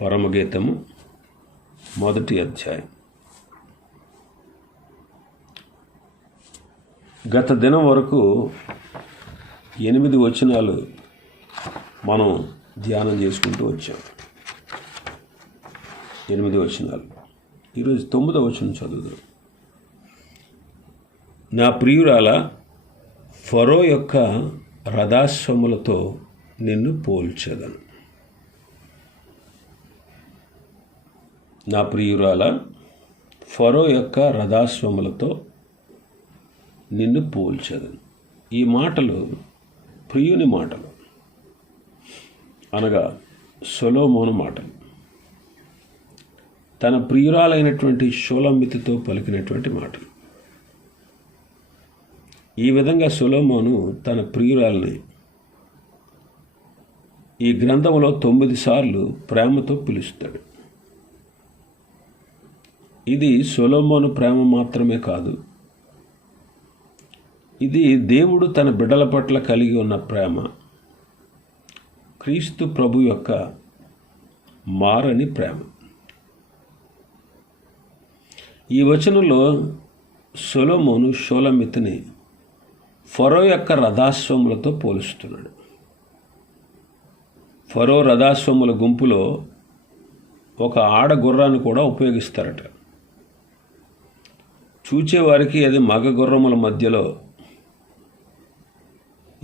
పరమగీతము మొదటి అధ్యాయం. గత దినం వరకు ఎనిమిది వచనాలు మనం ధ్యానం చేసుకుంటూ వచ్చాం. ఎనిమిది వచనాలు. ఈరోజు తొమ్మిదో వచనం చదువుదాం. నా ప్రియురాల ఫరో యొక్క రథాశ్వములతో నిన్ను పోల్చదను. నా ప్రియురాల ఫరో యొక్క రథాశ్వములతో నిన్ను పోల్చెదను ఈ మాటలు ప్రియుని మాటలు. అనగా సొలోమోను మాటలు. తన ప్రియురాలైనటువంటి షోలమితితో పలికినటువంటి మాటలు. ఈ విధంగా సొలోమోను తన ప్రియురాలని ఈ గ్రంథంలో తొమ్మిది సార్లు ప్రేమతో పిలుస్తాడు. ఇది సొలోమోను ప్రేమ మాత్రమే కాదు. ఇది దేవుడు తన బిడ్డల పట్ల కలిగి ఉన్న ప్రేమ. క్రీస్తు ప్రభు యొక్క మారని ప్రేమ. ఈ వచనంలో సొలోమోను షోలమితిని ఫరో యొక్క రథాశ్వములతో పోలుస్తున్నాడు. ఫరో రథాశ్వముల గుంపులో ఒక ఆడ గుర్రాన్ని కూడా ఉపయోగిస్తారట. చూచేవారికి అది మగ గుర్రముల మధ్యలో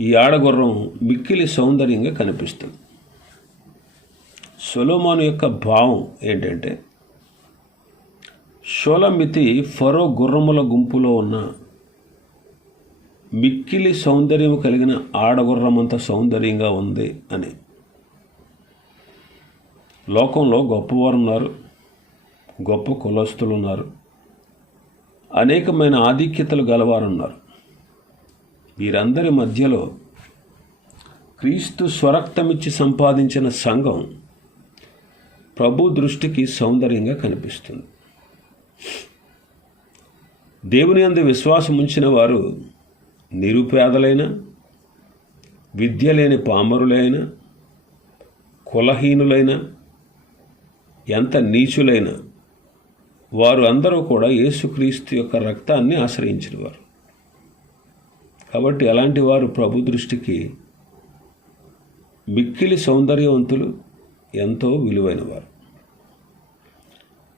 ఈ ఆడగుర్రం మిక్కిలి సౌందర్యంగా కనిపిస్తుంది. సొలోమాను యొక్క భావం ఏంటంటే షోలమితి ఫరో గుర్రముల గుంపులో ఉన్న మిక్కిలి సౌందర్యం కలిగిన ఆడగుర్రమంత సౌందర్యంగా ఉంది అని. లోకంలో గొప్పవారు ఉన్నారు గొప్ప కులస్తులు ఉన్నారు అనేకమైన ఆధిక్యతలు గలవారు ఉన్నారు వీరందరి మధ్యలో క్రీస్తు స్వరక్తమిచ్చి సంపాదించిన సంఘం ప్రభు దృష్టికి సౌందర్యంగా కనిపిస్తుంది. దేవుని అందు విశ్వాసం ఉంచిన వారు నిరుపేదలైన విద్య లేని పామరులైన కులహీనులైన ఎంత నీచులైనా వారు అందరూ కూడా యేసుక్రీస్తు యొక్క రక్తాన్ని ఆశ్రయించినవారు. కాబట్టి అలాంటి వారు ప్రభు దృష్టికి మిక్కిలి సౌందర్యవంతులు ఎంతో విలువైన వారు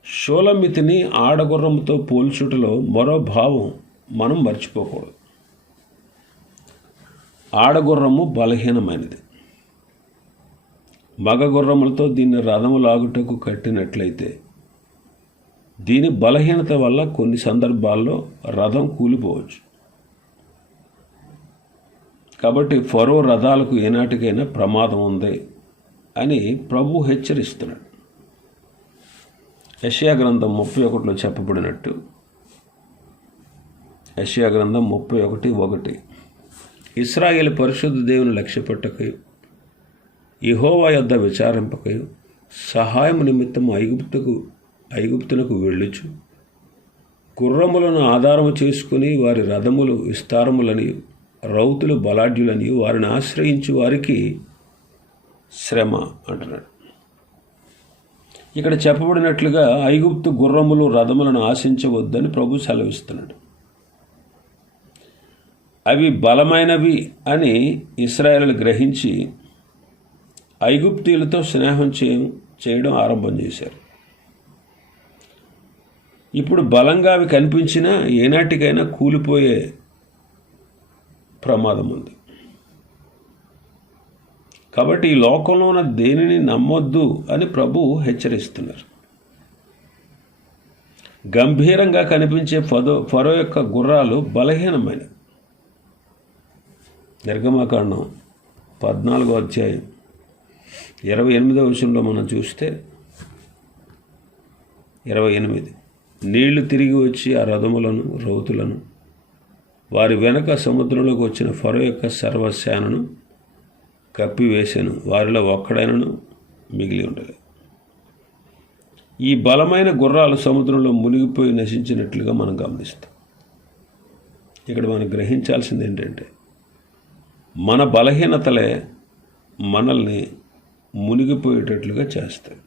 షోలమితిని ఆడగుర్రంతో పోల్చుటలో మరో భావం మనం మర్చిపోకూడదు. ఆడగుర్రము బలహీనమైనది. మగ గుర్రములతో దీన్ని రథము లాగుటకు కట్టినట్లయితే దీని బలహీనత వల్ల కొన్ని సందర్భాల్లో రథం కూలిపోవచ్చు. కాబట్టి ఫరో రథాలకు ఏనాటికైనా ప్రమాదం ఉంది అని ప్రభు హెచ్చరిస్తున్నాడు. యషియా గ్రంథం ముప్పై ఒకటిలో చెప్పబడినట్టు యష్యా గ్రంథం ముప్పై ఒకటి ఒకటి ఇస్రాయేల్ పరిశుద్ధ దేవుని లక్ష్యపెట్టకయు యహోవా యొద్ద విచారింపకయు సహాయం నిమిత్తం ఐగుప్తుకు ఐగుప్తునకు వెళ్ళుచు. గుర్రములను ఆధారము చేసుకుని వారి రథములు విస్తారములని రౌతులు బలాఢ్యులని వారిని ఆశ్రయించి వారికి శ్రమ అంటున్నాడు. ఇక్కడ చెప్పబడినట్లుగా ఐగుప్తు గుర్రములు రథములను ఆశించవద్దని ప్రభు సెలవిస్తున్నాడు. అవి బలమైనవి అని ఇస్రాయేల్ గ్రహించి ఐగుప్తీయులతో స్నేహం చేయడం ఆరంభం చేశారు. ఇప్పుడు బలంగా అవి కనిపించినా ఏనాటికైనా కూలిపోయే ప్రమాదం ఉంది. కాబట్టి ఈ లోకంలో ఉన్న దేనిని నమ్మొద్దు అని ప్రభు హెచ్చరిస్తున్నారు. గంభీరంగా కనిపించే ఫదో ఫరో యొక్క గుర్రాలు బలహీనమైనవి. నిర్గమాకాండం పద్నాలుగో అధ్యాయం ఇరవై ఎనిమిదో విషయంలో మనం చూస్తే ఇరవై ఎనిమిది. నీళ్ళు తిరిగి వచ్చి ఆ రథములను రౌతులను వారి వెనక సముద్రంలోకి వచ్చిన ఫరో యొక్క సర్వశానను కప్పివేశాను వారిలో ఒక్కడైనను మిగిలి ఉండలేదు. ఈ బలమైన గుర్రాలు సముద్రంలో మునిగిపోయి నశించినట్లుగా మనం గమనిస్తాం. ఇక్కడ మనం గ్రహించాల్సింది ఏంటంటే మన బలహీనతలే మనల్ని మునిగిపోయేటట్లుగా చేస్తాయి.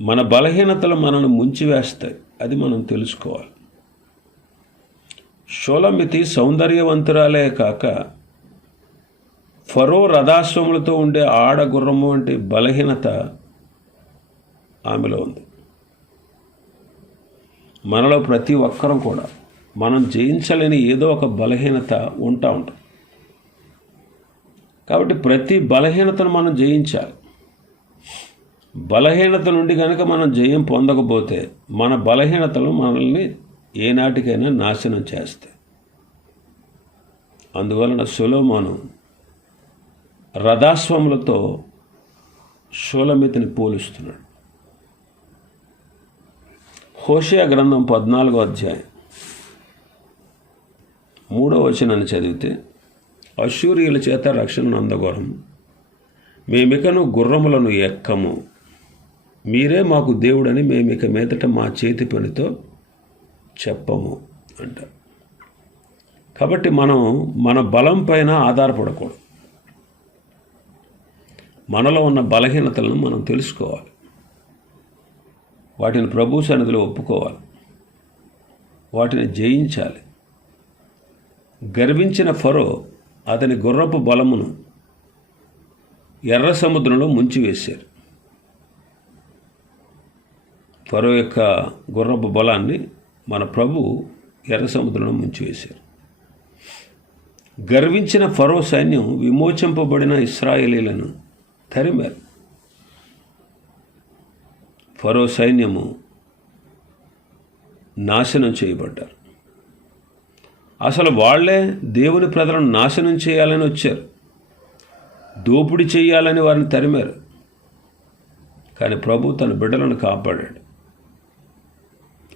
మన బలహీనతలు మనల్ని ముంచివేస్తాయి అది మనం తెలుసుకోవాలి. షోలమితి సౌందర్యవంతురాలే కాక ఫరో రథాశ్వములతో ఉండే ఆడగుర్రము వంటి బలహీనత ఆమెలో ఉంది. మనలో ప్రతి ఒక్కరం కూడా మనం జయించలేని ఏదో ఒక బలహీనత ఉంటా ఉంటుంది. కాబట్టి ప్రతి బలహీనతను మనం జయించాలి. బలహీనత నుండి కనుక మనం జయం పొందకపోతే మన బలహీనతలు మనల్ని ఏనాటికైనా నాశనం చేస్తాయి. అందువలన సులోమాను రథాస్వములతో షోలమితిని పోలుస్తున్నాడు. హోషియా గ్రంథం పద్నాలుగో అధ్యాయం మూడో వచనాన్ని చదివితే అశూరియుల చేత రక్షణ అందగోరం మేమికను గుర్రములను ఎక్కము మీరే మాకు దేవుడని మేము ఇక మీదట మా చేతి పనితో చెప్పము అంటారు కాబట్టి మనం మన బలం పైన ఆధారపడకూడదు. మనలో ఉన్న బలహీనతలను మనం తెలుసుకోవాలి. వాటిని ప్రభు సన్నిధిలో ఒప్పుకోవాలి. వాటిని జయించాలి. గర్వించిన ఫరో అతని గుర్రపు బలమును ఎర్ర సముద్రంలో ముంచివేశారు. ఫరో యొక్క గుర్రపు బలాన్ని మన ప్రభు ఎర్ర సముద్రంలో ముంచివేశారు. గర్వించిన ఫరో సైన్యం విమోచింపబడిన ఇస్రాయేలీలను తరిమారు. ఫరో సైన్యము నాశనం చేయబడ్డారు. అసలు వాళ్ళే దేవుని ప్రజలను నాశనం చేయాలని వచ్చారు. దోపిడి చేయాలని వారిని తరిమారు. కానీ ప్రభు తన బిడ్డలను కాపాడాడు.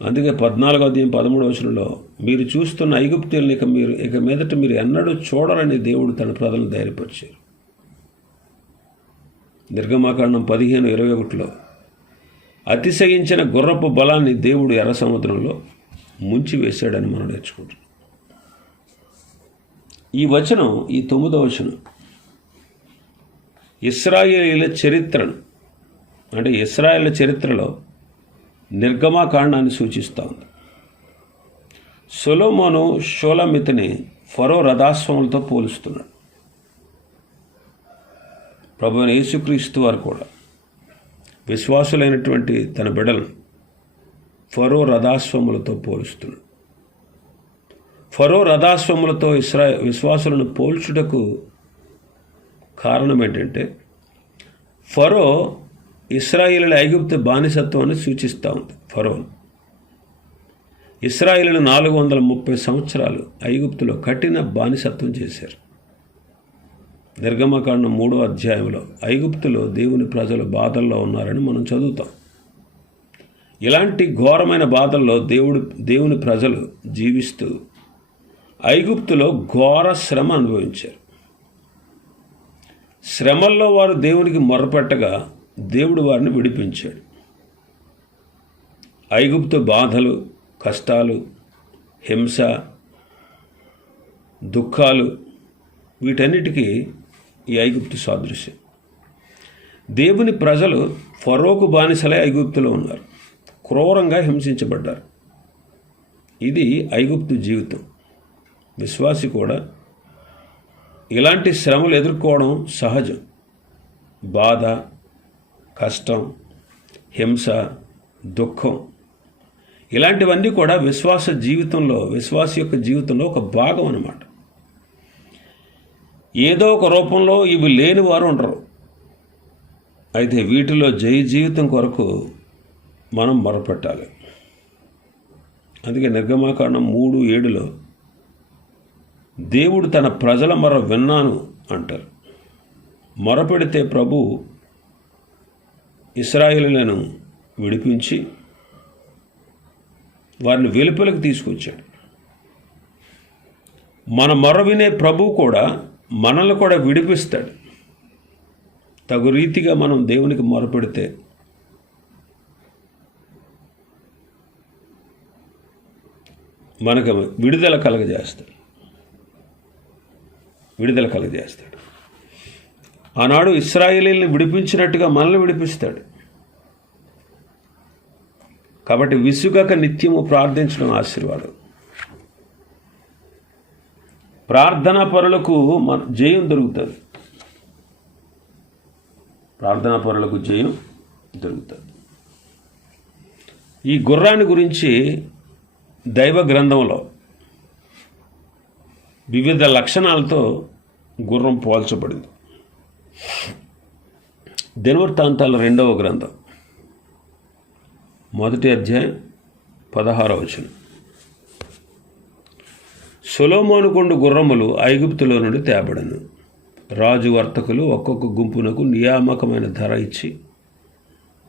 అందుకే పద్నాలుగో అధ్యాయం పదమూడవ వచనంలో మీరు చూస్తున్న ఐగుప్తులను ఇక మీరు ఇక మీదట మీరు ఎన్నడూ చూడరని దేవుడు తన ప్రజలను ధైర్యపరిచారు నిర్గమాకాండం పదిహేను ఇరవై ఒకటిలో అతిశయించిన గుర్రపు బలాన్ని దేవుడు ఎర్ర సముద్రంలో ముంచివేశాడని మనం నేర్చుకుంటున్నాం. ఈ వచనం ఈ తొమ్మిదో వచనం ఇస్రాయేలీల చరిత్రను అంటే ఇస్రాయేల్ చరిత్రలో నిర్గమాకాండాన్ని సూచిస్తూ ఉంది. సొలోమోను షోలమితిని ఫరో రథాస్వములతో పోలుస్తున్నాడు. ప్రభు యేసుక్రీస్తు వారు కూడా విశ్వాసులైనటువంటి తన బిడలను ఫరో రథాస్వములతో పోలుస్తున్నాడు. ఫరో రథాస్వములతో ఇస్రా విశ్వాసులను పోల్చుటకు కారణం ఏంటంటే ఫరో ఇస్రాయిల ఐగుప్తు బానిసత్వాన్ని సూచిస్తూ ఉంది ఫరోన్. ఇస్రాయిలను నాలుగు వందల ముప్పై సంవత్సరాలు ఐగుప్తులో కఠిన బానిసత్వం చేశారు. నిర్గమకాండం మూడో అధ్యాయంలో ఐగుప్తులో దేవుని ప్రజలు బాధల్లో ఉన్నారని మనం చదువుతాం. ఇలాంటి ఘోరమైన బాధల్లో దేవుడు దేవుని ప్రజలు జీవిస్తూ ఐగుప్తులో ఘోర శ్రమ అనుభవించారు. శ్రమల్లో వారు దేవునికి మొరపెట్టగా దేవుడు వారిని విడిపించాడు. ఐగుప్తు బాధలు కష్టాలు హింస దుఃఖాలు వీటన్నిటికీ ఈ ఐగుప్తు సాదృశ్యం. దేవుని ప్రజలు ఫరోకు బానిసలే ఐగుప్తులో ఉన్నారు. క్రూరంగా హింసించబడ్డారు. ఇది ఐగుప్తు జీవితం. విశ్వాసి కూడా ఇలాంటి శ్రమలు ఎదుర్కోవడం సహజం. బాధ కష్టం హింస దుఃఖం. ఇలాంటివన్నీ కూడా విశ్వాస జీవితంలో విశ్వాస యొక్క జీవితంలో ఒక భాగం అన్నమాట. ఏదో ఒక రూపంలో ఇవి లేని వారు ఉండరు. అయితే వీటిలో జయ జీవితం కొరకు మనం మొరపెట్టాలి. అందుకే నిర్గమాకాండం మూడు ఏడులో దేవుడు తన ప్రజల మొర విన్నాను అంటారు. మొరపెడితే ప్రభు ఇస్రాయిలను విడిపించి వారిని వెలుపలకు తీసుకొచ్చాడు. మన మొర వినే ప్రభు కూడా మనల్ని కూడా విడిపిస్తాడు. తగు రీతిగా మనం దేవునికి మొరపెడితే మనకు విడుదల కలగజేస్తాడు. విడుదల కలగజేస్తాడు. ఆనాడు ఇస్రాయేలీని విడిపించినట్టుగా మనల్ని విడిపిస్తాడు. కాబట్టి విసుగక నిత్యము ప్రార్థించడం ఆశీర్వాదం. ప్రార్థనా పరులకు మన జయం దొరుకుతుంది. ప్రార్థనా పరులకు జయం దొరుకుతుంది. ఈ గుర్రాన్ని గురించి దైవ గ్రంథంలో వివిధ లక్షణాలతో గుర్రం పోల్చబడింది. దినవృత్తాంతాల రెండవ గ్రంథం? మొదటి అధ్యాయం పదహారవ వచనం. సొలోమోనుకొండు గుర్రములు ఐగుప్తులో నుండి తేబడను. రాజు వర్తకులు ఒక్కొక్క గుంపునకు నియామకమైన ధర ఇచ్చి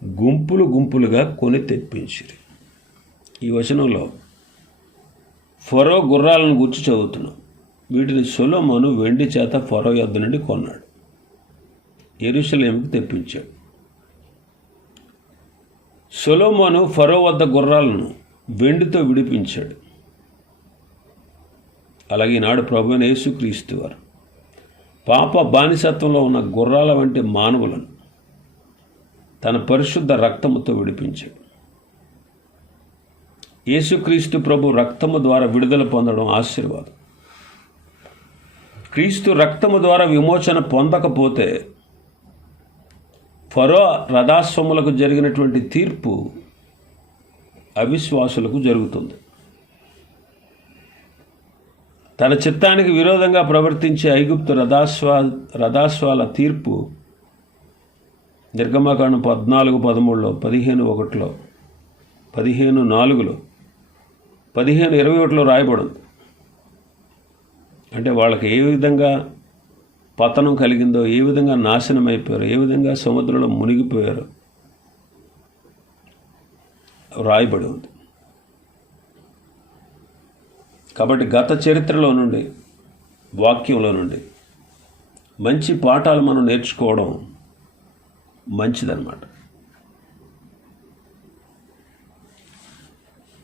గుంపులు గుంపులుగా కొని తెప్పించిరి. ఈ వచనంలో ఫరో గుర్రాలను గుర్చి చదువుతున్నాం. వీటిని సొలోమోను వెండి చేత ఫరో యొద్ద నుండి కొన్నాడు. ఎరుసలేంకి తెప్పించాడు. సొలోమోను ఫరో వద్ద గుర్రాలను వెండితో విడిపించాడు. అలాగే ఈనాడు ప్రభు యేసుక్రీస్తు వారు పాప బానిసత్వంలో ఉన్న గుర్రాల వంటి మానవులను తన పరిశుద్ధ రక్తముతో విడిపించాడు. యేసుక్రీస్తు ప్రభు రక్తము ద్వారా విడుదల పొందడం ఆశీర్వాదం. క్రీస్తు రక్తము ద్వారా విమోచన పొందకపోతే ఫరో రథాశ్వములకు జరిగినటువంటి తీర్పు అవిశ్వాసులకు జరుగుతుంది. తన చిత్తానికి విరోధంగా ప్రవర్తించే ఐగుప్తు రథాశ్వా రథాశ్వాల తీర్పు నిర్గమకాండం పద్నాలుగు పదమూడులో పదిహేను ఒకటిలో పదిహేను నాలుగులో పదిహేను ఇరవై ఒకటిలో రాయబడింది అంటే వాళ్ళకి ఏ విధంగా పతనం కలిగిందో ఏ విధంగా నాశనం అయిపోయారు ఏ విధంగా సముద్రంలో మునిగిపోయారు రాయబడి ఉంది. కాబట్టి గత చరిత్రలో నుండి వాక్యంలో నుండి మంచి పాఠాలు మనం నేర్చుకోవడం మంచిదన్నమాట.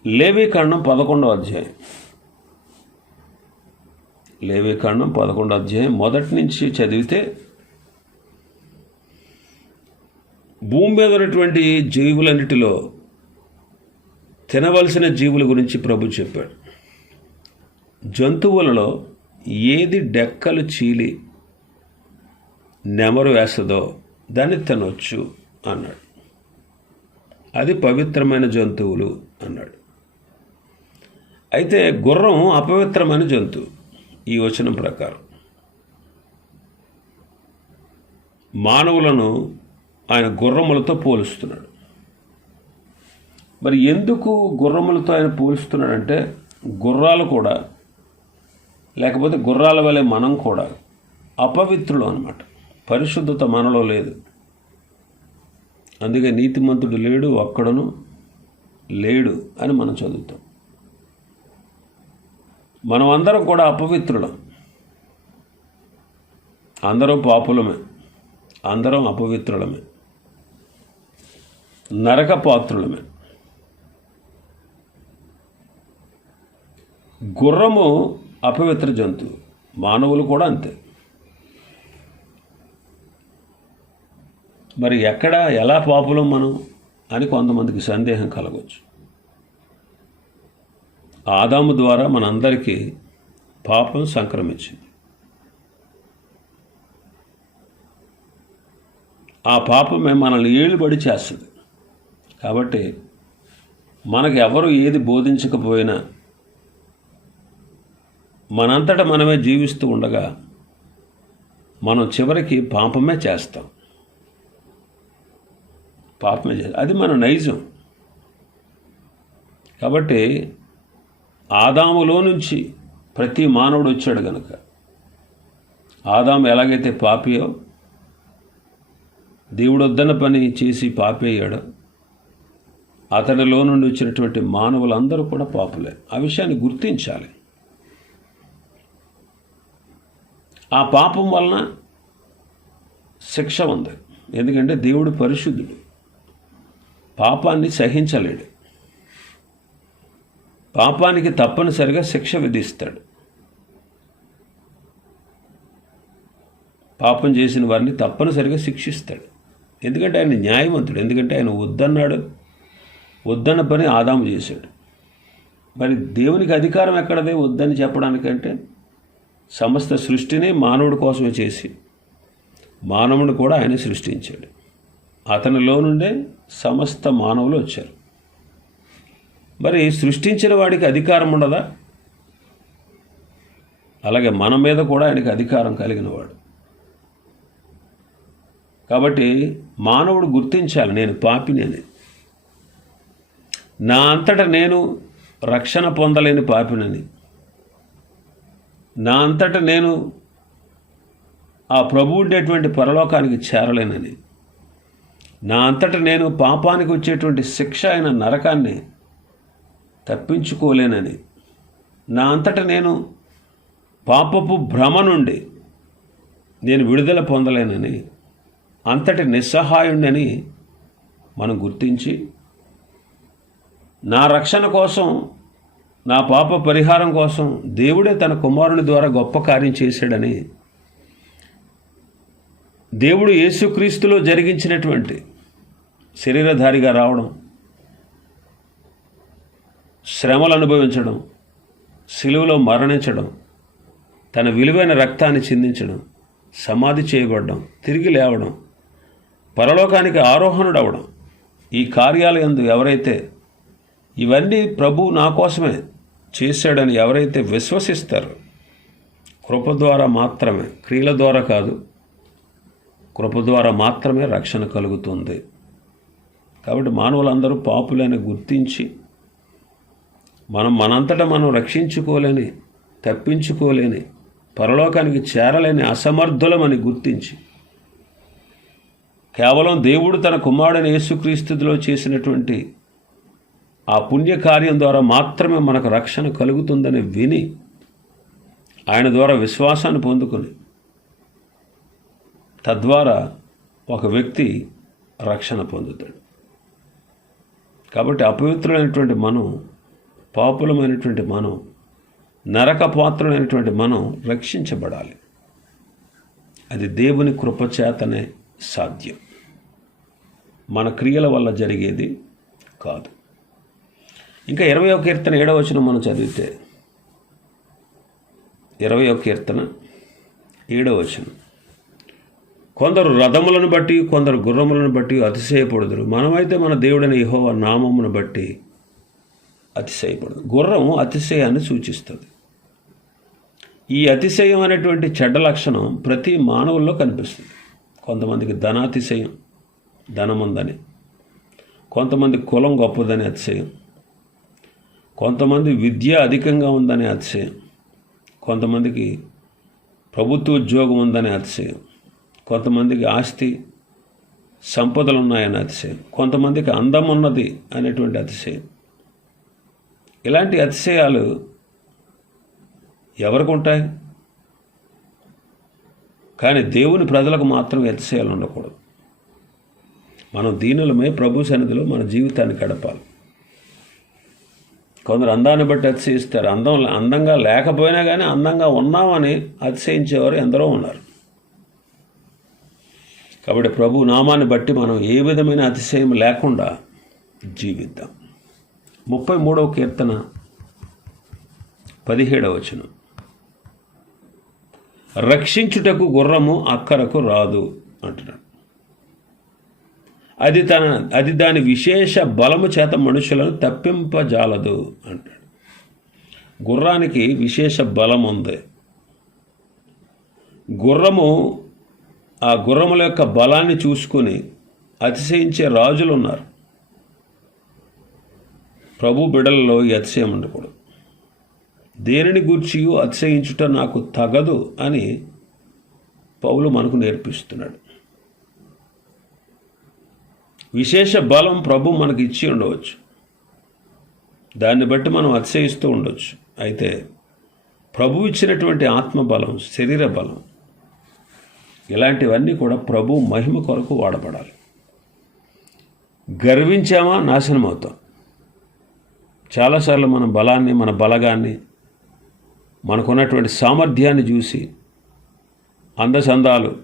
లేవీకరణం పదకొండవ అధ్యాయం. లేవేకాండం పదకొండు అధ్యాయం మొదటి నుంచి చదివితే భూమి మీద ఉన్నటువంటి జీవులన్నిటిలో తినవలసిన జీవుల గురించి ప్రభు చెప్పాడు. జంతువులలో ఏది డెక్కలు చీలి నెమరు వేస్తుందో దాన్ని తినొచ్చు అన్నాడు. అది పవిత్రమైన జంతువులు అన్నాడు. అయితే గుర్రం అపవిత్రమైన జంతువు. ఈ వచనం ప్రకారం. మానవులను ఆయన గుర్రములతో పోలుస్తున్నాడు. మరి ఎందుకు గుర్రములతో ఆయన పోలుస్తున్నాడంటే గుర్రాలు కూడా లేకపోతే గుర్రాల వలె మనం కూడా అపవిత్రులు అనమాట పరిశుద్ధత మనలో లేదు. అందుకే నీతిమంతుడు లేడు అక్కడను లేడు అని మనం చదువుతాం. మనం అందరం కూడా అపవిత్రులం. అందరం పాపులమే. అందరం అపవిత్రులమే. నరక పాత్రులమే గుర్రము అపవిత్ర జంతువు మానవులు కూడా అంతే. మరి ఎక్కడ ఎలా పాపులం మనం అని కొంతమందికి సందేహం కలగవచ్చు ఆదాము ద్వారా మనందరికీ పాపం సంక్రమించింది. ఆ పాపమే మనల్ని ఏలుబడి చేస్తుంది. కాబట్టి మనకు ఎవరు ఏది బోధించకపోయినా మనంతట మనమే జీవిస్తూ ఉండగా మనం చివరికి పాపమే చేస్తాం. పాపమే చేస్తాం. అది మన నైజం. కాబట్టి ఆదాములో నుంచి ప్రతి మానవుడు వచ్చాడు గనుక. ఆదాము ఎలాగైతే పాపియో దేవుడు వద్దన పని చేసి పాపేయాడు అతడిలో నుండి వచ్చినటువంటి మానవులందరూ కూడా పాపులే. ఆ విషయాన్ని గుర్తించాలి. ఆ పాపం వలన శిక్ష ఉంది. ఎందుకంటే దేవుడు పరిశుద్ధుడు. పాపాన్ని సహించలేడు. పాపానికి తప్పనిసరిగా శిక్ష విధిస్తాడు. పాపం చేసిన వారిని తప్పనిసరిగా శిక్షిస్తాడు. ఎందుకంటే ఆయన న్యాయవంతుడు. ఎందుకంటే ఆయన వద్దన్నాడు. వద్దన్న పని ఆదాము చేశాడు. మరి దేవునికి అధికారం ఎక్కడదే? వద్దని చెప్పడానికంటే సమస్త సృష్టిని మానవుడి కోసమే చేసి మానవుని కూడా ఆయన సృష్టించాడు. అతనిలో నుండే సమస్త మానవులు వచ్చారు. మరి సృష్టించిన వాడికి అధికారం ఉండదా? అలాగే మన మీద కూడా ఆయనకి అధికారం కలిగినవాడు. కాబట్టి మానవుడు గుర్తించాలి నేను పాపిని అని నా అంతట నేను రక్షణ పొందలేని పాపినని. నా అంతట నేను ఆ ప్రభు ఉండేటువంటి పరలోకానికి చేరలేనని. నా అంతట నేను పాపానికి వచ్చేటువంటి శిక్ష అయిన నరకాన్ని తప్పించుకోలేనని. నా అంతట నేను పాపపు భ్రమ నుండి నేను విడుదల పొందలేనని అంతటి నిస్సహాయుణ్ణని మనం గుర్తించి నా రక్షణ కోసం నా పాప పరిహారం కోసం దేవుడే తన కుమారుని ద్వారా గొప్ప కార్యం చేశాడని దేవుడు యేసుక్రీస్తులో జరిగించినటువంటి శరీరధారిగా రావడం శ్రమలు అనుభవించడం సిలువలో మరణించడం తన విలువైన రక్తాన్ని చిందించడం సమాధి చేయబడడం తిరిగి లేవడం పరలోకానికి ఆరోహణుడు అవడం ఈ కార్యాలయందు ఎవరైతే ఇవన్నీ ప్రభు నా కోసమే చేశాడని ఎవరైతే విశ్వసిస్తారో కృప ద్వారా మాత్రమే క్రియల ద్వారా కాదు కృప ద్వారా మాత్రమే రక్షణ కలుగుతుంది. కాబట్టి మానవులందరూ పాపులని గుర్తించి మనం మనంతటా మనం రక్షించుకోలేని తప్పించుకోలేని పరలోకానికి చేరలేని అసమర్థులమని గుర్తించి కేవలం దేవుడు తన కుమారుడైన యేసుక్రీస్తులో చేసినటువంటి ఆ పుణ్యకార్యం ద్వారా మాత్రమే మనకు రక్షణ కలుగుతుందని విని ఆయన ద్వారా విశ్వాసాన్ని పొందుకొని తద్వారా ఒక వ్యక్తి రక్షణ పొందుతాడు. కాబట్టి అపవిత్రులైనటువంటి మనం పాపులమైనటువంటి మనం నరక పాత్రులైనటువంటి మనం రక్షించబడాలి. అది దేవుని కృపచేతనే సాధ్యం. మన క్రియల వల్ల జరిగేది కాదు. ఇంకా ఇరవై ఒక కీర్తన ఏడవ వచ్చిన మనం చదివితే ఇరవై ఒక కీర్తన ఏడవ వచనం. కొందరు రథములను బట్టి కొందరు గుర్రములను బట్టి అతిశయపడుదురు. మనమైతే మన దేవుడైన యహోవ నామమును బట్టి అతిశయపడదు. గుర్రం అతిశయాన్ని సూచిస్తుంది. ఈ అతిశయం అనేటువంటి చెడ్డ లక్షణం ప్రతి మానవుల్లో కనిపిస్తుంది. కొంతమందికి ధనాతిశయం ధనముందని. కొంతమంది కులం గొప్పదని అతిశయం. కొంతమంది విద్య అధికంగా ఉందనే అతిశయం. కొంతమందికి ప్రభుత్వ ఉద్యోగం ఉందనే అతిశయం. కొంతమందికి ఆస్తి సంపదలు ఉన్నాయనే అతిశయం. కొంతమందికి అందం ఉన్నది అనేటువంటి అతిశయం. ఇలాంటి అతిశయాలు ఎవరికి ఉంటాయి? కానీ దేవుని ప్రజలకు మాత్రం అతిశయాలు ఉండకూడదు. మనం దీనులమే ప్రభు సన్నిధిలో మన జీవితాన్ని గడపాలి. కొందరు అందాన్ని బట్టి అతిశయిస్తారు. అందం అందంగా లేకపోయినా కానీ అందంగా ఉన్నామని అతిశయించేవారు ఎందరో ఉన్నారు. కాబట్టి ప్రభు నామాన్ని బట్టి మనం ఏ విధమైన అతిశయం లేకుండా జీవిద్దాం. ముప్పై మూడవ కీర్తన పదిహేడవ వచనం. రక్షించుటకు గుర్రము అక్కరకు రాదు అంటున్నాడు. అది తన అది దాని విశేష బలము చేత మనుషులను తప్పింపజాలదు అంటాడు. గుర్రానికి విశేష బలం ఉంది. గుర్రము ఆ గుర్రముల యొక్క బలాన్ని చూసుకొని అతిశయించే రాజులు ఉన్నారు. ప్రభు బిడలలో ఈ అతిశయం ఉండకూడదు. దేనిని గూర్చియు అతిశయించుట నాకు తగదు అని పౌలు మనకు నేర్పిస్తున్నాడు. విశేష బలం ప్రభు మనకి ఇచ్చి ఉండవచ్చు. దాన్ని బట్టి మనం అతిశయిస్తూ ఉండొచ్చు. అయితే ప్రభు ఇచ్చినటువంటి ఆత్మ బలం శరీర బలం ఇలాంటివన్నీ కూడా ప్రభు మహిమ కొరకు వాడబడాలి. గర్వించామా నాశనం అవుతాం చాలాసార్లు మన బలాన్ని మన బలగాన్ని మనకున్నటువంటి సామర్థ్యాన్ని చూసి అందచందాలు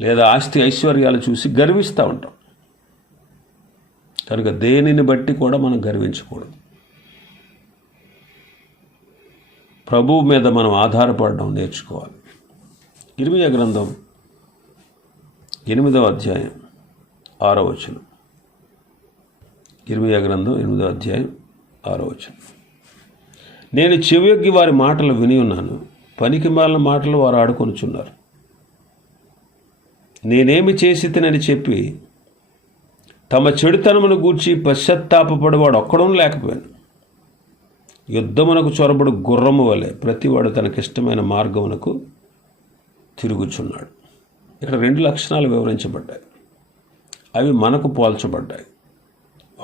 లేదా ఆస్తి ఐశ్వర్యాలు చూసి గర్విస్తూ ఉంటాం. కనుక దేనిని బట్టి కూడా మనం గర్వించకూడదు. ప్రభువు మీద మనం ఆధారపడడం నేర్చుకోవాలి. ఇరిమియ గ్రంథం ఎనిమిదవ అధ్యాయం ఆరో వచనం. ఇరిమియ గ్రంథం ఎనిమిదవ అధ్యాయం ఆరో నేను చెవియొగ్గి వారి మాటలు విని ఉన్నాను. పనికి మాలిన మాటలు వారు ఆడుకొనుచున్నారు. నేనేమి చేసి తినని చెప్పి తమ చెడుతనమును గూర్చి పశ్చాత్తాపపడేవాడు ఒక్కడం లేకపోయాను. యుద్ధమునకు చొరబడు గుర్రము వలె ప్రతివాడు తనకిష్టమైన మార్గమునకు తిరుగుచున్నాడు. ఇక్కడ రెండు లక్షణాలు వివరించబడ్డాయి. అవి మనకు పోల్చబడ్డాయి.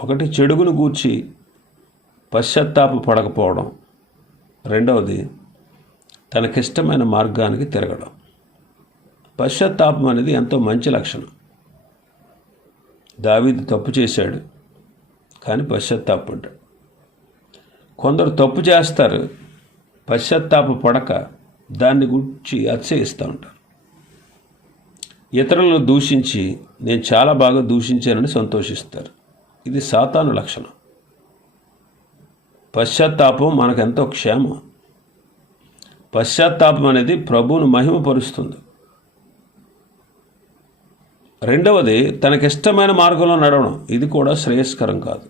ఒకటి చెడుగును గూర్చి పశ్చాత్తాప పడకపోవడం. రెండవది తనకిష్టమైన మార్గానికి తిరగడం. పశ్చాత్తాపం అనేది ఎంతో మంచి లక్షణం. దావీదు తప్పు చేశాడు కానీ పశ్చాత్తాపడ్డాడు కొందరు తప్పు చేస్తారు పశ్చాత్తాప పడక దాన్ని గురించి అతిశయిస్తూ ఉంటారు. ఇతరులను దూషించి నేను చాలా బాగా దూషించానని సంతోషిస్తారు. ఇది సాతాను లక్షణం. పశ్చాత్తాపం మనకెంతో క్షేమం. పశ్చాత్తాపం అనేది ప్రభువును మహిమపరుస్తుంది. రెండవది తనకిష్టమైన మార్గంలో నడవడం. ఇది కూడా శ్రేయస్కరం కాదు.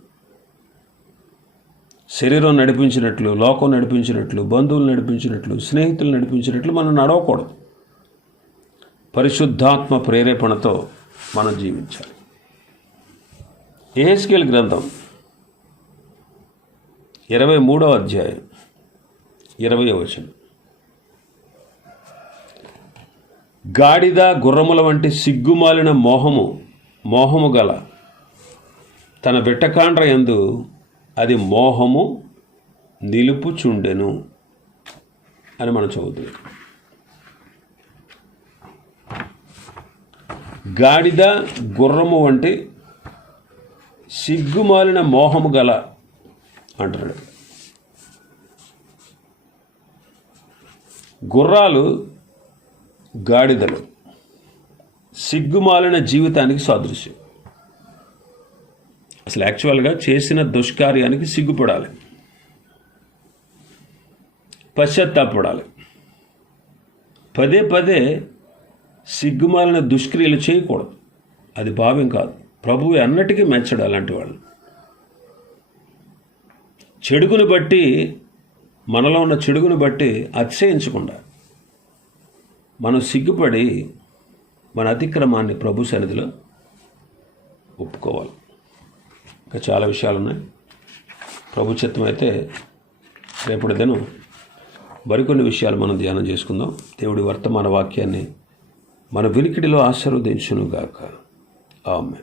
శరీరం నడిపించినట్లు లోకం నడిపించినట్లు బంధువులు నడిపించినట్లు స్నేహితులు నడిపించినట్లు మనం నడవకూడదు. పరిశుద్ధాత్మ ప్రేరేపణతో మనం జీవించాలి. ఏహెస్కేల్ గ్రంథం ఇరవై మూడో అధ్యాయం. ఇరవై వచనం. గాడిద గుర్రముల వంటి సిగ్గుమాలిన మోహము మోహము గల తన విట్టకాండ్ర యందు అది మోహము నిలుపుచుండెను అని మనం చదువుతున్నాం. గాడిద గుర్రము వంటి సిగ్గుమాలిన మోహము గల అంటున్నాడు గుర్రాలు గాడిదలు సిగ్గుమాలిన జీవితానికి సాదృశ్యం. అసలు యాక్చువల్గా చేసిన దుష్కార్యానికి సిగ్గుపడాలి. పశ్చాత్తాపడాలి పదే పదే సిగ్గుమాలిన దుష్క్రియలు చేయకూడదు. అది భావ్యం కాదు. ప్రభువు అన్నటికీ మెచ్చడు అలాంటి వాళ్ళు. చెడుగును బట్టి మనలో ఉన్న చెడుగును బట్టి అతిశయించకుండా మనం సిగ్గుపడి మన అతిక్రమాన్ని ప్రభు సన్నిధిలో ఒప్పుకోవాలి. ఇంకా చాలా విషయాలు ఉన్నాయి ప్రభు చిత్తం అయితే రేపటి దినం మరికొన్ని విషయాలు మనం ధ్యానం చేసుకుందాం. దేవుడి వర్తమాన వాక్యాన్ని మన వినికిడిలో ఆశీర్వదించునుగాక. ఆమె